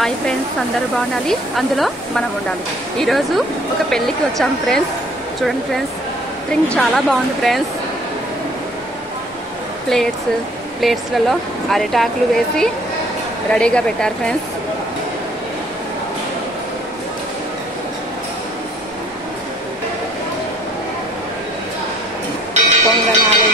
Hi friends, అందరూ బాగుండాలి, అందులో మనం ఉండాలి. ఈరోజు ఒక పెళ్ళికి వచ్చాం ఫ్రెండ్స్. చూడండి ఫ్రెండ్స్, డ్రింక్ చాలా బాగుంది ఫ్రెండ్స్. ప్లేట్స్లలో అరిటాకులు వేసి రెడీగా పెట్టారు ఫ్రెండ్స్. పొంగనాలు,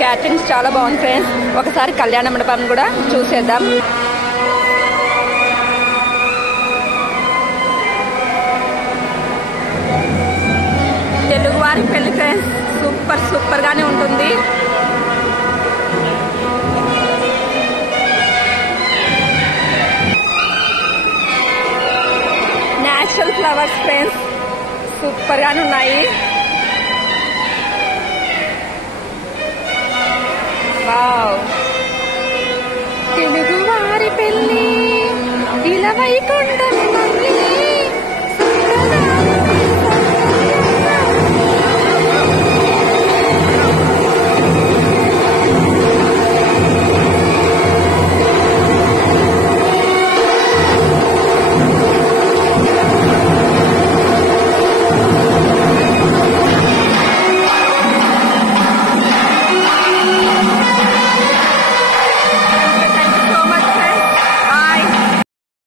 క్యాటరింగ్స్ చాలా బాగుంది ఫ్రెండ్స్. ఒకసారి కళ్యాణ మండపం కూడా చూసేద్దాం. తెలుగువారి పెళ్లి ఫ్రెండ్స్, సూపర్ గానే ఉంటుంది. నేచురల్ ఫ్లవర్స్ ఫ్రెండ్స్, సూపర్ గానే ఉన్నాయి. వావ్, తెలుగువారి పెళ్లి ఇలా వైకుంఠం.